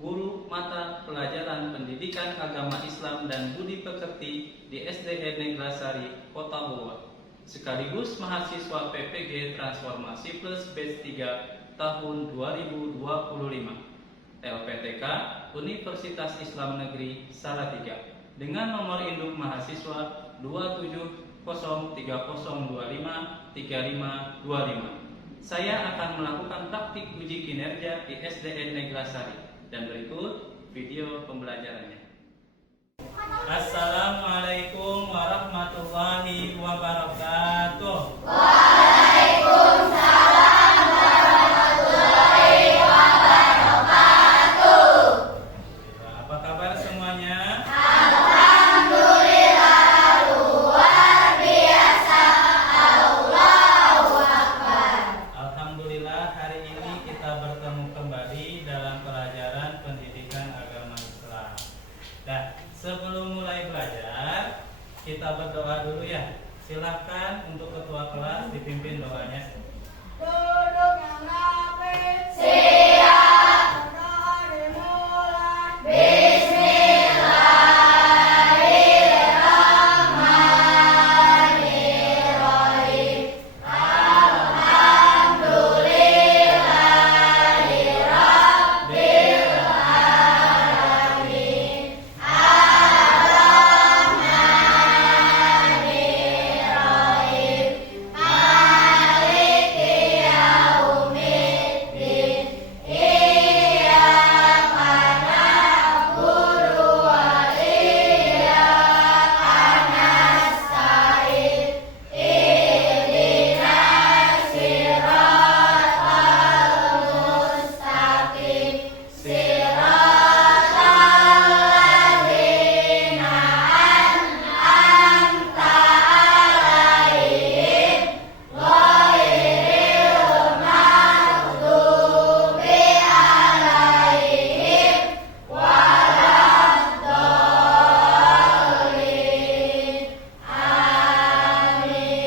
guru mata pelajaran Pendidikan Agama Islam dan Budi Pekerti di SDN Neglasari, Kota Bogor, sekaligus mahasiswa PPG Transformasi Plus Batch 3 tahun 2025, LPTK Universitas Islam Negeri Salatiga, dengan nomor induk mahasiswa 27030253525. Saya akan melakukan praktik uji kinerja di SDN Neglasari. Dan berikut video pembelajarannya. Assalamualaikum warahmatullahi wabarakatuh. Waalaikumsalam warahmatullahi wabarakatuh. Apa kabar semuanya? Alhamdulillah, luar biasa. Allahu Akbar. Alhamdulillah, hari ini kita bertemu kembali dalam pelajaran Pendidikan Agama Islam. Nah, sebelum mulai belajar, kita berdoa dulu ya. Silakan untuk ketua kelas dipimpin doanya. Duduk yang rapi. Siap. Berdoa dimulai. Bismillahirrahmanirrahim. Alhamdulillahirabbil alamin. Ar-Rahmanirrahim. Maliki yaumiddin. Iyyaka na'budu wa iyyaka nasta'in. Ihdinas siratal mustaqim. Siratal ladzina an'amta 'alaihim ghairil maghdubi 'alaihim waladdallin. Amin.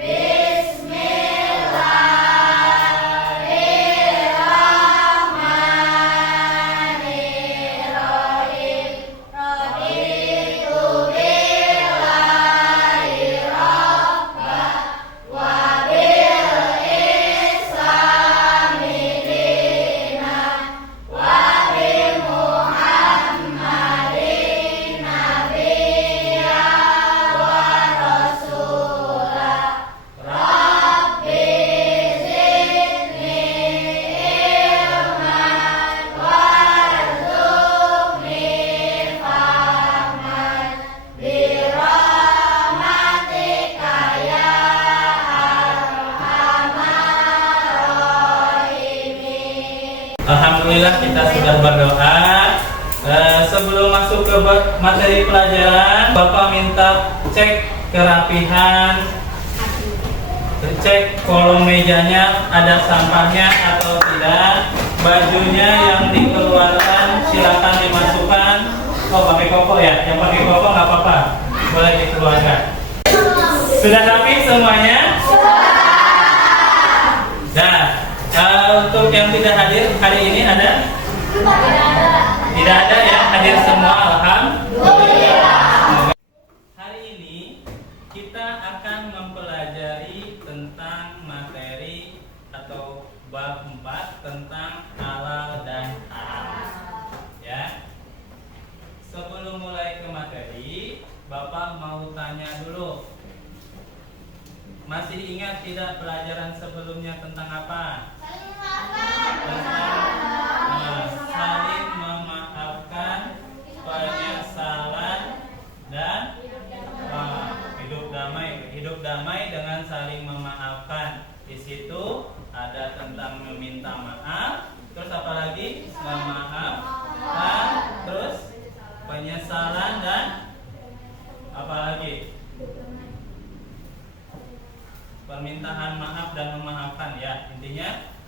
Bismillahirrahmanirrahim. Raditu billahi rabba wa bil islami dina wa bi Muhammadin nabiyya wa rasulah. Rabbi zidni ilman warzuqni fahman birahmatika ya arhamar rahimin. Alhamdulillah kita sudah berdoa. Sebelum masuk ke materi pelajaran, Bapak minta cek kerapihan, cek kolong mejanya ada sampahnya atau tidak, bajunya yang dikeluarkan silakan dimasukkan. Oh, pakai koko ya? Yang pakai koko nggak apa-apa, boleh dikeluarkan. Sudah rapi semuanya? Nah, untuk yang tidak hadir hari ini ada? Tidak ada ya, hadir semua, alhamdulillah. Hari ini kita akan mempelajari tentang materi atau bab 4 tentang halal dan haram. Ya. Sebelum mulai ke materi, Bapak mau tanya dulu. Masih ingat tidak pelajaran sebelumnya tentang apa? Tentang saling memaafkan, penyesalan, dan hidup damai dengan saling memaafkan. Di situ ada tentang meminta maaf, terus apa lagi? Memaafkan, terus penyesalan, dan apa lagi? Permintaan maaf dan memaafkan ya. Intinya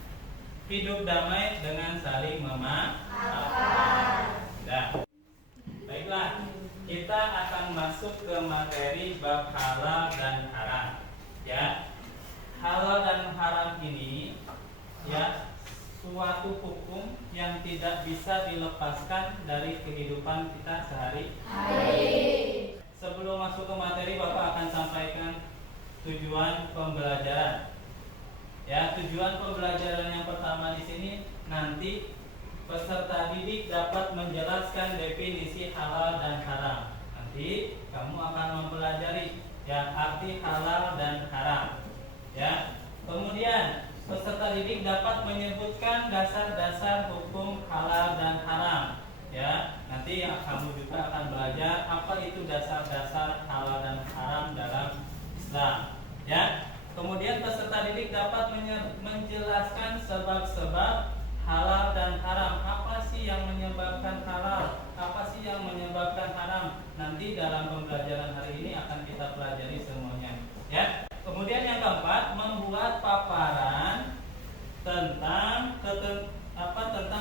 hidup damai dengan saling memaafkan. Nah, baiklah, kita akan masuk ke materi bab halal dan haram. Ya, halal dan haram ini ya suatu hukum yang tidak tidak bisa dilepaskan dari kehidupan kita sehari-hari. Sebelum masuk ke materi, Bapak akan sampaikan tujuan pembelajaran. Ya, tujuan pembelajaran yang pertama di sini nanti peserta didik dapat menjelaskan definisi halal dan haram. Nanti kamu akan mempelajari ya arti halal dan haram. Ya. Kemudian peserta didik dapat menyebutkan dasar-dasar hukum halal dan haram. Ya, nanti kamu juga akan belajar apa itu dasar-dasar halal dan haram dalam Islam. Ya. Kemudian peserta didik dapat menjelaskan sebab-sebab halal dan haram. Apa sih yang menyebabkan halal? Apa sih yang menyebabkan haram? Nanti dalam pembelajaran hari ini akan kita pelajari semuanya. Ya. Kemudian yang keempat, membuat paparan tentang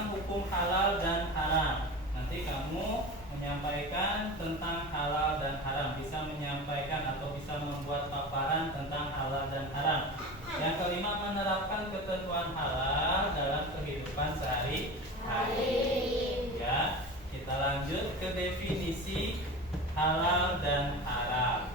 hukum halal dan haram. Nanti kamu menyampaikan tentang halal dan haram, bisa menyampaikan atau bisa membuat paparan tentang halal dan haram. Yang kelima, menerapkan ketentuan halal dalam kehidupan sehari-hari. Ya, kita lanjut ke definisi halal dan haram.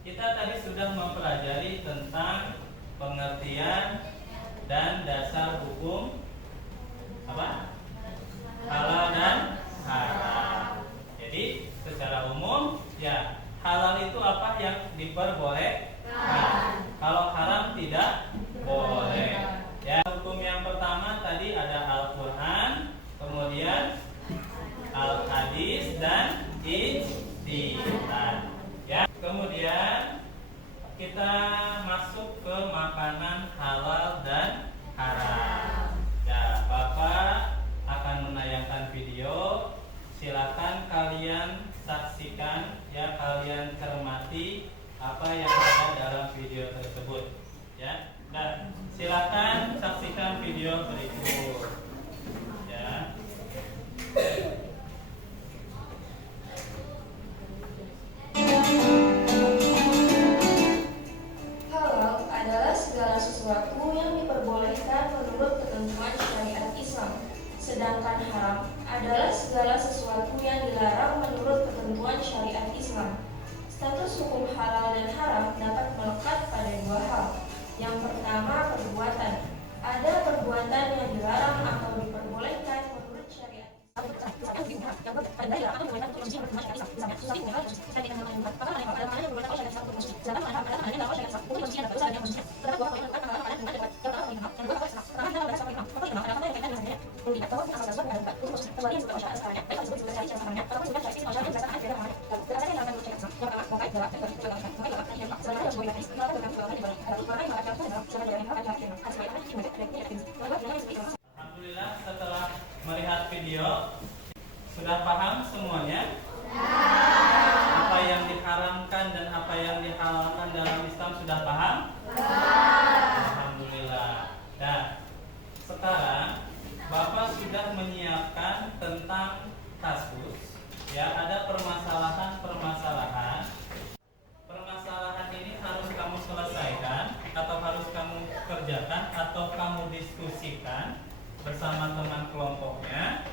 Kita tadi sudah mempelajari tentang pengertian dan dasar hukum apa? Halal dan haram. Jadi secara umum ya halal itu apa yang diperbolehkan. Kalau haram tidak boleh. Ya, hukum yang pertama tadi ada Al-Qur'an, kemudian Al-Hadis dan Ijtihad. Ya, kemudian kita masuk ke makanan halal dan haram. Ya, Bapak akan menayangkan video. Silakan kalian saksikan, ya kalian cermati apa yang ada dalam video tersebut. Ya, dan silakan saksikan video berikut. Ya. Halal adalah segala sesuatu yang diperbolehkan menurut ketentuan syariat Islam. Sedangkan haram adalah segala sesuatu yang dilarang menurut ketentuan syariat Islam. Status hukum halal dan haram dapat melekat pada dua hal. Yang pertama, perbuatan. Ada perbuatan yang dilarang atau diperbolehkan menurut syariat Alhamdulillah, setelah melihat video sudah paham semuanya? Apa yang diharamkan dan apa yang dihalalkan dalam Islam sudah paham? Alhamdulillah. Dan sekarang Bapak sudah menyiapkan tentang kasus. Ya, ada permasalahan. Permasalahan ini harus kamu selesaikan atau harus kamu kerjakan atau kamu diskusikan bersama teman kelompoknya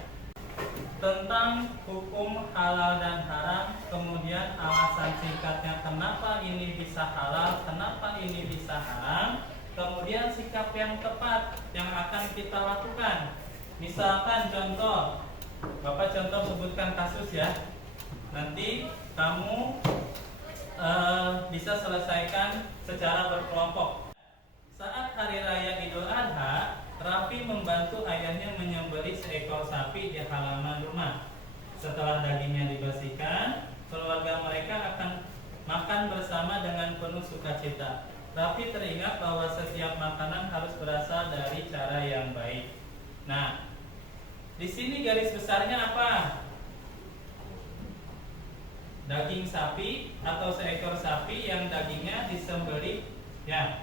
tentang hukum halal dan haram, kemudian alasan singkatnya kenapa ini bisa halal, kenapa ini bisa haram, kemudian sikap yang tepat yang akan kita lakukan. Misalkan contoh, Bapak contoh sebutkan kasus ya. Nanti kamu bisa selesaikan secara berkelompok. Saat hari raya Idul Adha, Raffi membantu ayahnya menyembelih seekor sapi di halaman rumah. Setelah dagingnya dibersihkan, keluarga mereka akan makan bersama dengan penuh sukacita. Raffi teringat bahwa setiap makanan harus berasal dari cara yang baik. Nah, di sini garis besarnya apa? daging sapi atau seekor sapi yang dagingnya disembelih ya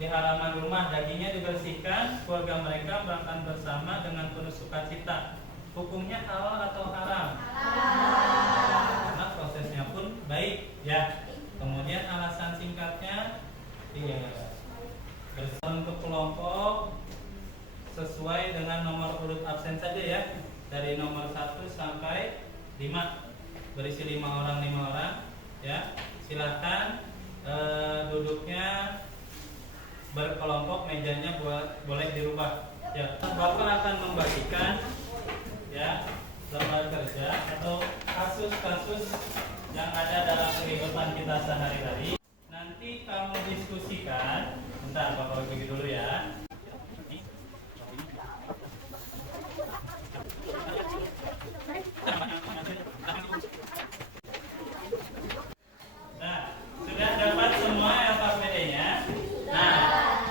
di halaman rumah, dagingnya dibersihkan, keluarga mereka makan bersama dengan penuh sukacita. Hukumnya halal atau haram? Karena prosesnya pun baik ya. Kemudian alasan singkatnya untuk kelompok sesuai dengan nomor urut absen saja ya, dari nomor 1 sampai 5, berisi 5 orang ya. Silahkan duduknya berkelompok, mejanya boleh dirubah ya. Bapak akan membagikan ya lembar kerja atau kasus-kasus yang ada dalam kehidupan kita sehari-hari. Nanti kamu diskusikan. Bentar, Bapak bagi dulu ya. Nah, sudah dapat semua LKPD-nya? Nah,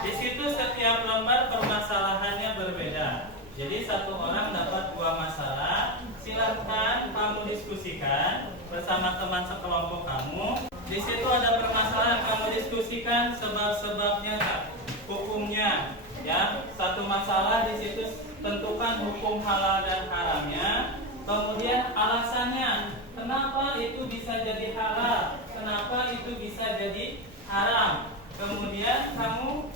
di situ setiap lembar permasalahannya berbeda. Jadi satu orang dapat 2 masalah. Silakan kamu diskusikan bersama teman sekelompok kamu. Di situ ada permasalahan, kamu diskusikan sebab-sebabnya, hukumnya. Ya, satu masalah di situ tentukan hukum halal dan haramnya. Kemudian alasannya, kenapa itu bisa jadi halal, kenapa itu bisa jadi haram. Kemudian kamu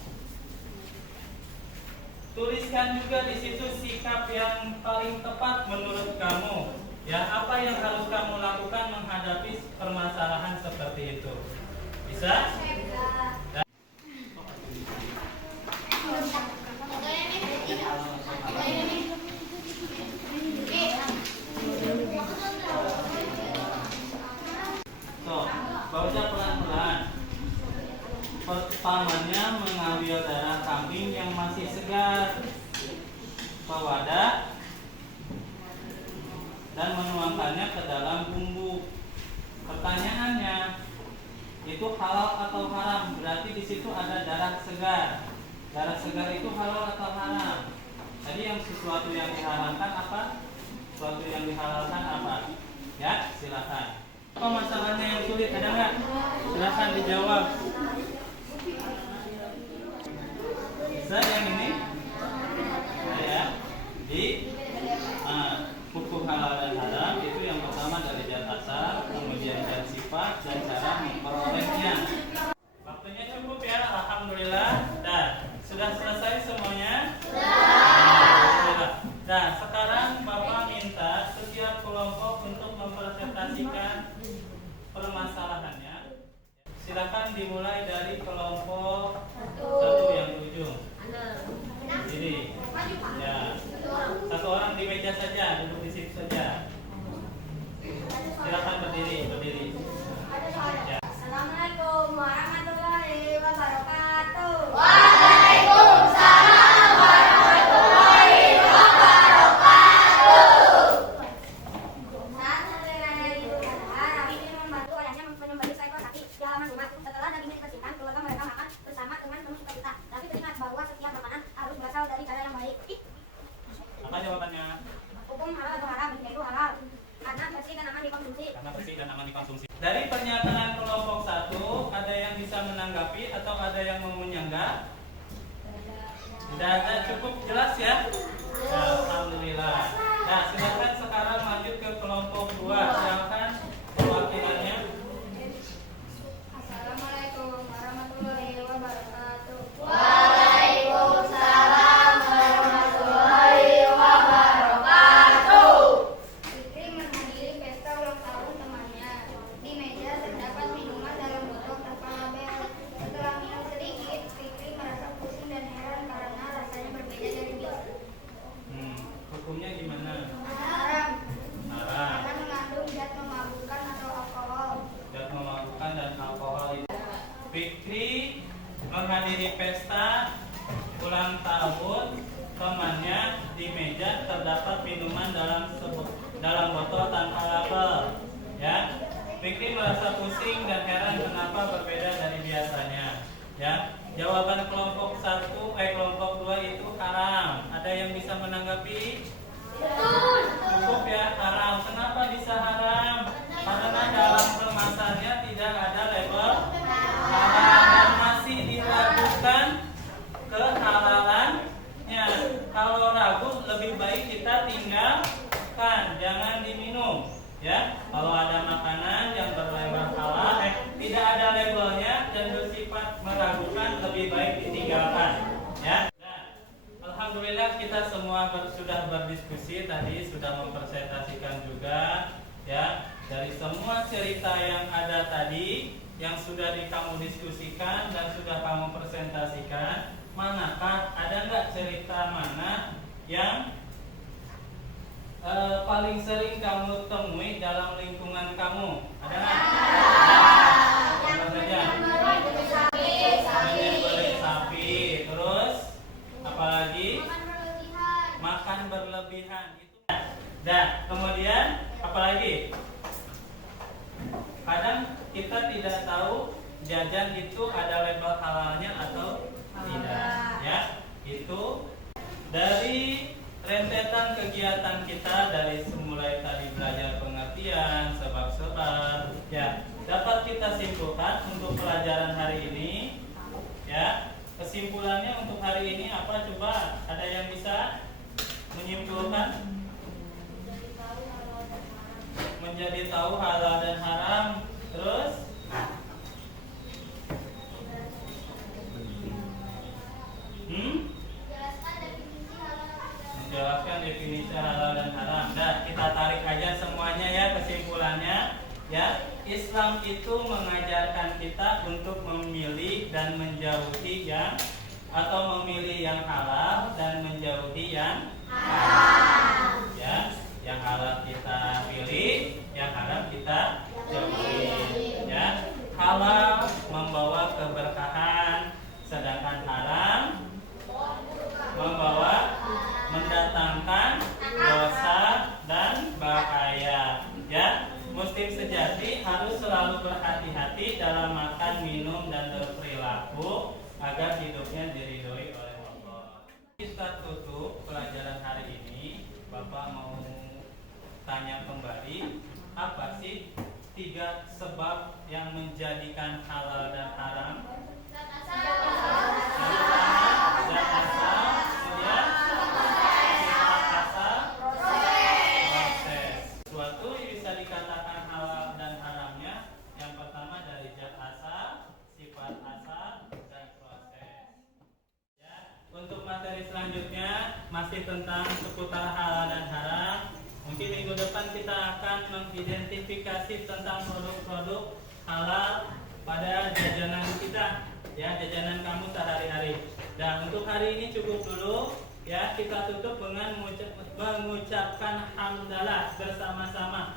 tuliskan juga di situ sikap yang paling tepat menurut kamu. Ya, apa yang harus kamu lakukan menghadapi permasalahan seperti itu? Bisa? Dan baca pelan-pelan. Pertamanya mengambil darah kambing yang masih segar ke wadah dan menuangkannya ke dalam bumbu. Pertanyaannya, itu halal atau haram? Berarti di situ ada darah segar. Darah segar itu halal atau haram? Tadi yang sesuatu yang diharamkan apa? Sesuatu yang dihalalkan apa? Ya, silakan. Apa masalahnya yang sulit? Ada nggak? Silakan dijawab. Bisa yang ini? Nah, ya. Di hukum halal dan haram itu yang pertama dari zat asal, kemudian zat sifat dan cara memperolehnya. Waktunya cukup ya, alhamdulillah. Dan sudah selesai semuanya? Sudah. Nah, sekarang Bapak minta setiap kelompok untuk mempresentasikan permasalahannya. Silakan dimulai dari kelompok 1 yang di ujung. Jadi, ya, 1 orang di meja saja, duduk di situ saja. Silakan berdiri. Ya. Assalamualaikum warahmatullahi wabarakatuh. Waalaikumsalam warahmatullahi wabarakatuh. Saat hari raya Idul Adha, Rabi ingin membantu ayahnya menyembelih seekor sapi di halaman rumah. Setelah dagingnya dibersihkan, keluarga mereka makan bersama dengan penuh sukacita. Tapi teringat bahwa setiap makanan harus berasal dari cara yang baik. Apa jawabannya? Hukum halal atau haram? Yaitu halal, karena bersih dan aman dikonsumsi. Karena bersih dan aman dikonsumsi. Dari pernyataan kelompok 1, ada yang bisa menanggapi atau ada yang mau menyanggah? Tidak ada, cukup jelas ya? Alhamdulillah. Nah, silakan sekarang lanjut ke kelompok 2. Silakan perwakilannya. Assalamualaikum warahmatullahi wabarakatuh. Waalaikumsalam warahmatullahi wabarakatuh. Fikri menghadiri pesta ulang tahun temannya. Di meja terdapat minuman dalam botol tanpa label. Setelah minum sedikit, Fikri merasa pusing dan heran karena rasanya berbeda dari biasa. Hukumnya gimana? Haram, Haram. karena mengandung zat memabukkan atau alkohol. Zat memabukkan dan alkohol itu. Fikri menghadiri pesta ulang tahun temannya. Di meja terdapat minuman dalam botol tanpa label. Ya, Fikri merasa pusing dan heran kenapa berbeda dari biasanya. Ya, jawaban kelompok 2 itu haram. Ada yang bisa menanggapi? Cukup ya, haram. Kenapa bisa haram? Karena cerita yang ada tadi, yang sudah kamu diskusikan dan sudah kamu presentasikan, manakah ada nggak cerita mana yang paling sering kamu temui dalam lingkungan kamu? Ada nggak? Apa saja? Menyembelih sapi, terus apalagi? Makan berlebihan. Itu. Dan kemudian apalagi? Kadang kita tidak tahu jajan itu ada label halalnya atau tidak, ya. Itu dari rentetan kegiatan kita dari semulai tadi belajar pengertian, sebab-sebab, ya, dapat kita simpulkan untuk pelajaran hari ini, ya. Kesimpulannya untuk hari ini apa? Coba ada yang bisa menyimpulkan? Menjadi tahu halal dan haram. Terus menjelaskan definisi halal dan haram. Nah, kita tarik aja semuanya ya kesimpulannya. Ya, Islam itu mengajarkan kita untuk memilih dan menjauhi yang atau memilih yang halal dan menjauhi yang haram. Ya, yang halal kita pilih, yang haram kita jauhi. Ya, halal membawa keberkahan, sedangkan haram membawa mendatangkan dosa dan bahaya. Ya, muslim sejati harus selalu berhati-hati dalam makan, minum, dan berperilaku agar hidupnya diridhoi oleh Allah. Kita tutup pelajaran hari ini. Bapak mau tanya kembali, apa sih 3 sebab yang menjadikan halal dan haram? Suatu bisa dikatakan halal dan haramnya, yang pertama dari zat asal, sifat asal, dan proses. Ya, untuk materi selanjutnya masih tentang seputar halal dan haram. Mungkin minggu depan kita akan mengidentifikasi tentang produk-produk halal pada jajanan kita, ya, jajanan kamu sehari-hari. Dan untuk hari ini cukup dulu, ya. Kita tutup dengan mengucapkan hamdalah bersama-sama.